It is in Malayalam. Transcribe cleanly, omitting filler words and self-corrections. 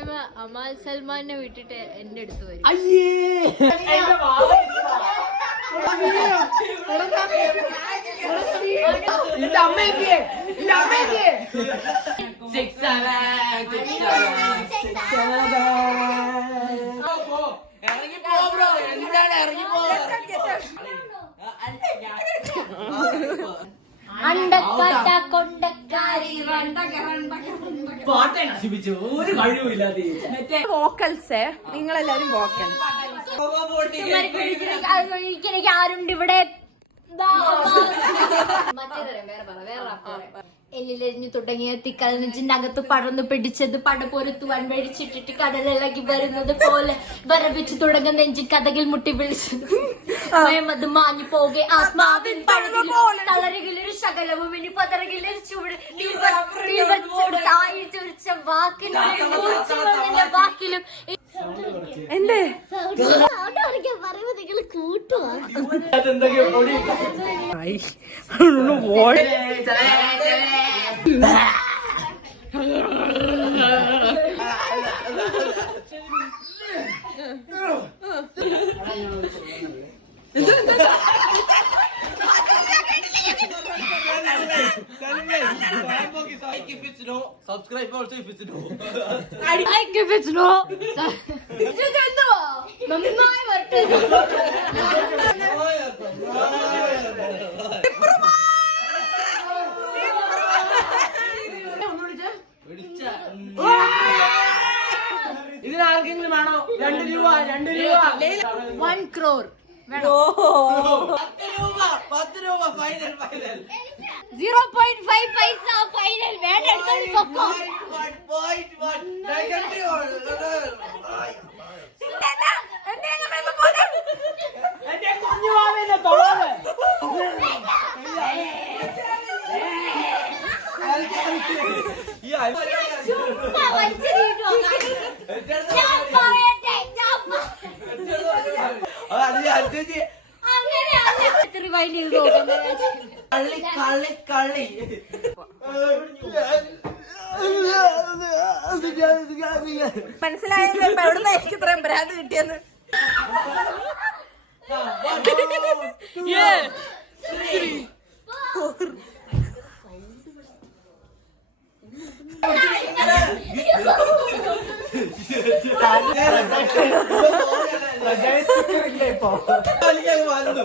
സമയം അമാൽ സൽമാനെ വിട്ടിട്ട് എന്റെ അടുത്ത് വരും. വോക്കൽസ് നിങ്ങളെല്ലാരും വോക്കൽസ് എനിക്ക് ആരുണ്ട് ഇവിടെ എല്ലിലെരിഞ്ഞു തുടങ്ങിയ തിക്കൽ നെഞ്ചിന്റെ അകത്ത് പടർന്നു പിടിച്ചത് പടപൊരുത്തുവാൻ മേടിച്ചിട്ടിട്ട് കടലിളകി വരുന്നത് പോലെ വരവിച്ചു തുടങ്ങുന്ന നെഞ്ചിൻ കഥകിൽ മുട്ടി വിളിച്ചത് അത് മാഞ്ഞു പോകെ ആത്മാവിൻ തളരുകിലൊരു ശകലവും ഇനി പതറുകിലൊരു ചൂട് വാക്കിലും എന്തേ പറയുമ്പോ നിങ്ങൾ കൂട്ടുവാ If it's no, subscribe also if it's no. Like if it's no. നന്നായി വരട്ടെ. ഇതിനാർക്കെങ്കിലും വേണോ 2 രൂപ 1 crore 10 രൂപ ഫൈനൽ 0.5 പൈസ ഫൈനൽ വേണ്ട എടുത്തോ. കളി മനസ്സിലായത് എവിടുന്ന എനിക്ക് ഇത്രയും ഭ്രാന്ത് കിട്ടിയെന്ന്. വന്നു